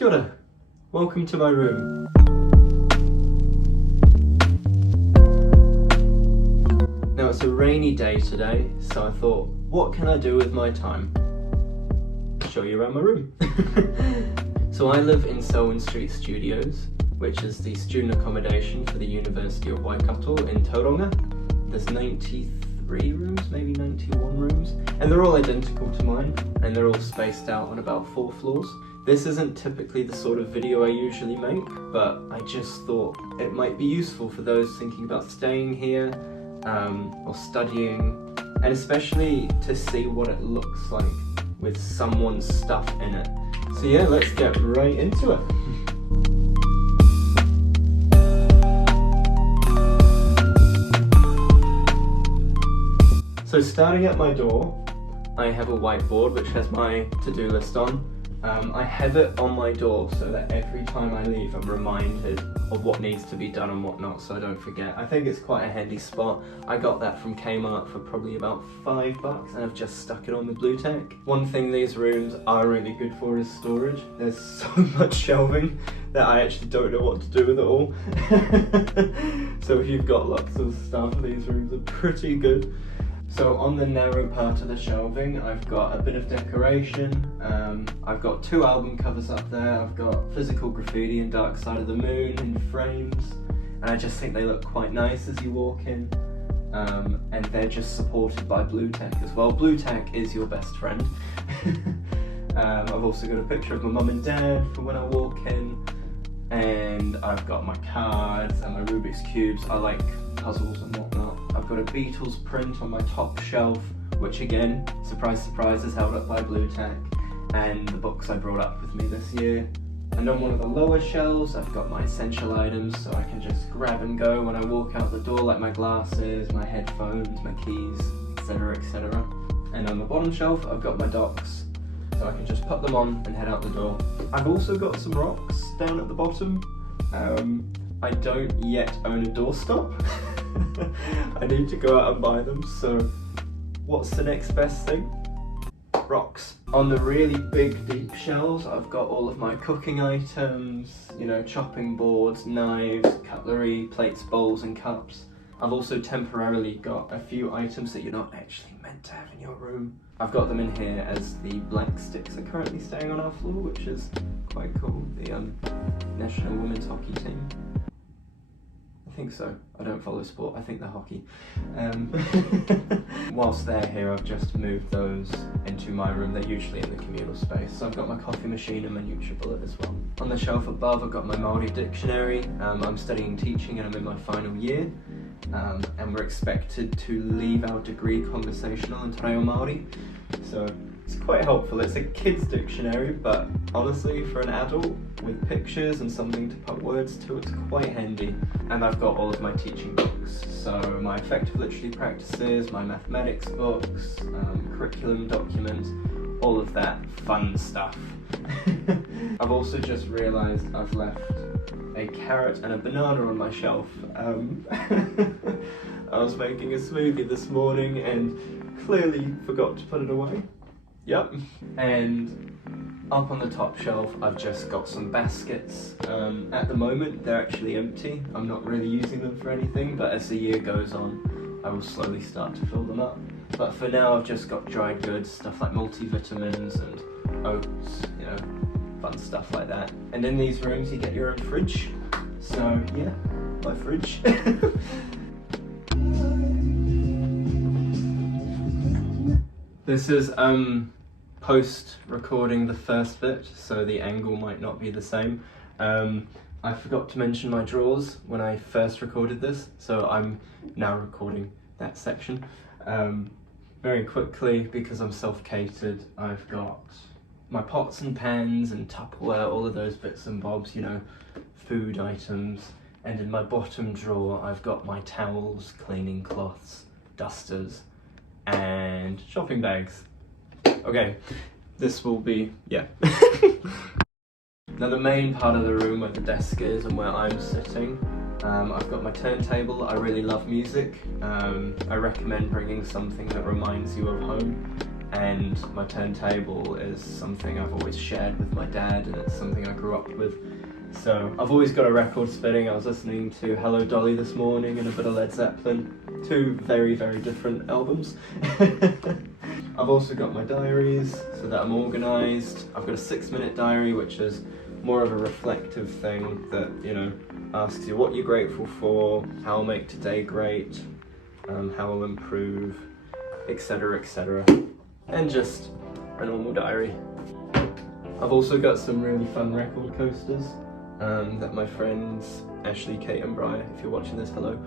Kia ora. Welcome to my room. Now it's a rainy day today, so I thought, what can I do with my time? Show you around my room. So I live in Selwyn Street Studios, which is the student accommodation for the University of Waikato in Tauranga. There's 93 rooms, maybe 91 rooms, and they're all identical to mine, and they're all spaced out on about 4 floors. This isn't typically the sort of video I usually make, but I just thought it might be useful for those thinking about staying here or studying, and especially to see what it looks like with someone's stuff in it. So yeah, let's get right into it. So starting at my door, I have a whiteboard which has my to-do list on. I have it on my door so that every time I leave I'm reminded of what needs to be done and what not, so I don't forget. I think it's quite a handy spot. I got that from Kmart for probably about $5 and I've just stuck it on with blue tack. One thing these rooms are really good for is storage. There's so much shelving that I actually don't know what to do with it all. So if you've got lots of stuff, these rooms are pretty good. So on the narrow part of the shelving, I've got a bit of decoration. I've got 2 album covers up there. I've got Physical Graffiti and Dark Side of the Moon in frames. And I just think they look quite nice as you walk in. And they're just supported by blue tack as well. Blue tack is your best friend. I've also got a picture of my mum and dad for when I walk in. And I've got my cards and my Rubik's Cubes. I like puzzles and whatnot. I've got a Beatles print on my top shelf, which again, surprise surprise, is held up by blue tack, and the books I brought up with me this year. And on one of the lower shelves, I've got my essential items, so I can just grab and go when I walk out the door, like my glasses, my headphones, my keys, etc, etc. And on the bottom shelf, I've got my docs, so I can just put them on and head out the door. I've also got some rocks down at the bottom. I don't yet own a doorstop. I need to go out and buy them, so what's the next best thing? Rocks. On the really big deep shelves, I've got all of my cooking items, you know, chopping boards, knives, cutlery, plates, bowls and cups. I've also temporarily got a few items that you're not actually meant to have in your room. I've got them in here as the black sticks are currently staying on our floor, which is quite cool. The National Women's Hockey Team. I think so. I don't follow sport, I think they're hockey. Whilst they're here, I've just moved those into my room. They're usually in the communal space. So I've got my coffee machine and my NutriBullet as well. On the shelf above, I've got my Māori dictionary. I'm studying teaching and I'm in my final year. And we're expected to leave our degree conversational in te reo Māori. So it's quite helpful. It's a kid's dictionary, but honestly, for an adult with pictures and something to put words to, it's quite handy. And I've got all of my teaching books. So my effective literacy practices, my mathematics books, curriculum documents, all of that fun stuff. I've also just realised I've left a carrot and a banana on my shelf. I was making a smoothie this morning and clearly forgot to put it away. Yep. And up on the top shelf, I've just got some baskets. At the moment, they're actually empty. I'm not really using them for anything, but as the year goes on, I will slowly start to fill them up. But for now, I've just got dried goods, stuff like multivitamins and oats, you know, fun stuff like that. And in these rooms, you get your own fridge. So yeah, my fridge. This is post recording the first bit, so the angle might not be the same. I forgot to mention my drawers when I first recorded this, so I'm now recording that section. Very quickly, because I'm self-catered, I've got my pots and pans and Tupperware, all of those bits and bobs, you know, food items. And in my bottom drawer, I've got my towels, cleaning cloths, dusters, and shopping bags. Okay, this will be, yeah. Now the main part of the room where the desk is and where I'm sitting, I've got my turntable. I really love music. I recommend bringing something that reminds you of home. and my turntable is something I've always shared with my dad, and it's something I grew up with. So I've always got a record spinning. I was listening to Hello Dolly this morning and a bit of Led Zeppelin, two very, very different albums. I've also got my diaries so that I'm organised. I've got a 6-minute diary, which is more of a reflective thing that, you know, asks you what you're grateful for, how I'll make today great, how I'll improve, etc, etc. And just a normal diary. I've also got some really fun record coasters that my friends Ashley, Kate and Brian, if you're watching this, hello,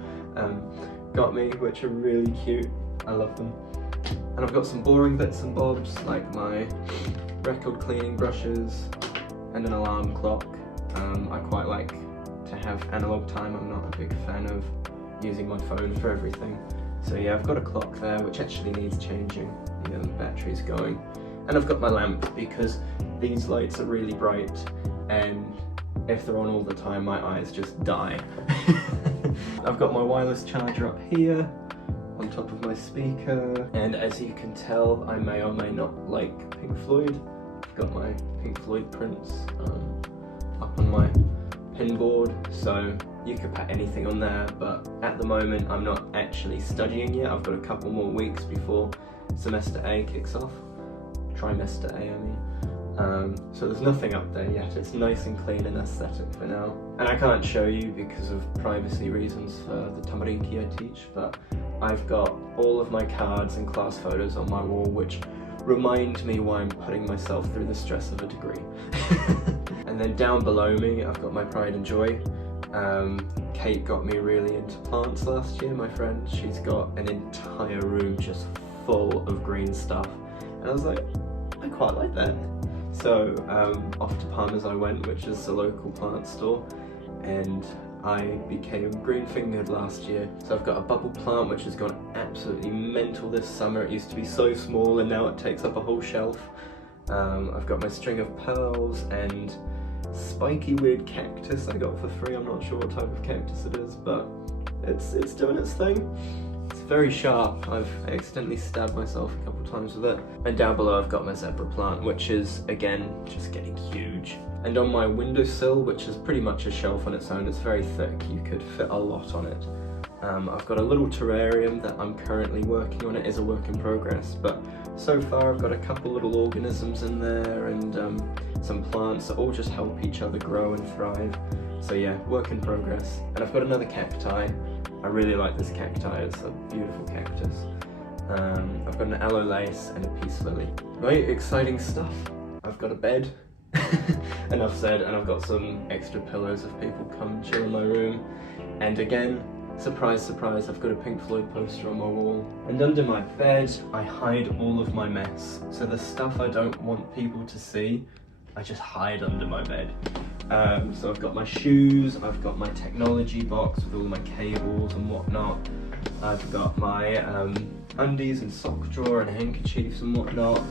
got me, which are really cute. I love them. And I've got some boring bits and bobs like my record cleaning brushes and an alarm clock. I quite like to have analog time. I'm not a big fan of using my phone for everything. So yeah, I've got a clock there which actually needs changing. The battery's going. And I've got my lamp because these lights are really bright, and if they're on all the time my eyes just die. I've got my wireless charger up here on top of my speaker, and as you can tell I may or may not like Pink Floyd. I've got my Pink Floyd prints up on my pinboard, so you could put anything on there, but at the moment I'm not actually studying yet. I've got a couple more weeks before semester A kicks off. Trimester A, I mean. So there's nothing up there yet. It's nice and clean and aesthetic for now. And I can't show you because of privacy reasons for the tamariki I teach, but I've got all of my cards and class photos on my wall, which remind me why I'm putting myself through the stress of a degree. And then down below me, I've got my pride and joy. Kate got me really into plants last year, my friend. She's got an entire room just full of green stuff. And I was like, I quite like that. So off to Palmer's I went, which is the local plant store, and I became green-fingered last year. So I've got a bubble plant which has gone absolutely mental this summer. It used to be so small and now it takes up a whole shelf. I've got my string of pearls and spiky weird cactus I got for free. I'm not sure what type of cactus it is, but it's doing its thing. It's very sharp. I've accidentally stabbed myself a couple times with it. And down below I've got my zebra plant, which is, again, just getting huge. And on my windowsill, which is pretty much a shelf on its own, it's very thick, you could fit a lot on it. I've got a little terrarium that I'm currently working on. It is a work in progress, but so far I've got a couple little organisms in there and some plants that all just help each other grow and thrive. So yeah, work in progress. And I've got another cacti. I really like this cacti, it's a beautiful cactus. I've got an aloe lace and a peace lily. Right, exciting stuff. I've got a bed, enough said, and I've got some extra pillows if people come chill in my room. And again, surprise, surprise, I've got a Pink Floyd poster on my wall. And under my bed, I hide all of my mess. So the stuff I don't want people to see, I just hide under my bed. So I've got my shoes, I've got my technology box with all my cables and whatnot. I've got my undies and sock drawer and handkerchiefs and whatnot.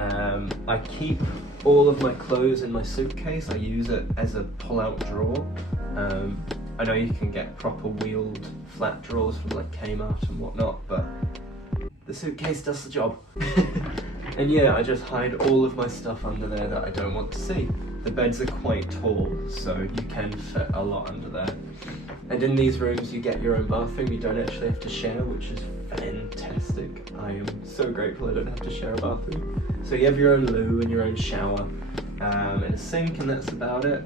I keep all of my clothes in my suitcase. I use it as a pull-out drawer. I know you can get proper wheeled flat drawers from like Kmart and whatnot, but the suitcase does the job. And yeah, I just hide all of my stuff under there that I don't want to see. The beds are quite tall, so you can fit a lot under there. And in these rooms you get your own bathroom, you don't actually have to share, which is fantastic. I am so grateful I don't have to share a bathroom. So you have your own loo and your own shower, and a sink, and that's about it.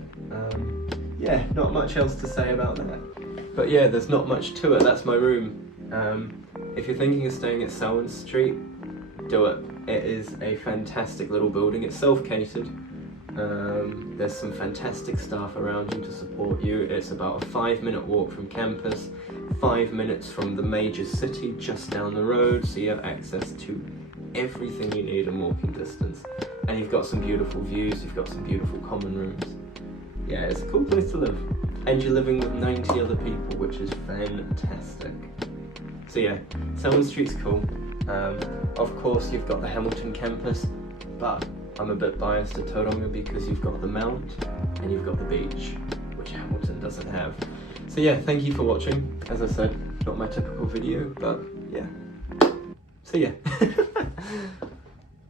Yeah, not much else to say about that. But yeah, there's not much to it, that's my room. If you're thinking of staying at Selwyn Street, do it. It is a fantastic little building, it's self-catered. There's some fantastic staff around you to support you. It's about a 5-minute walk from campus, 5 minutes from the major city just down the road, so you have access to everything you need in walking distance. And you've got some beautiful views, you've got some beautiful common rooms. Yeah, it's a cool place to live. And you're living with 90 other people, which is fantastic. So yeah, Selwyn Street's cool. Of course you've got the Hamilton campus, but I'm a bit biased to Tauranga because you've got the Mount and you've got the beach, which Hamilton doesn't have. So yeah, thank you for watching. As I said, not my typical video, but yeah. See ya.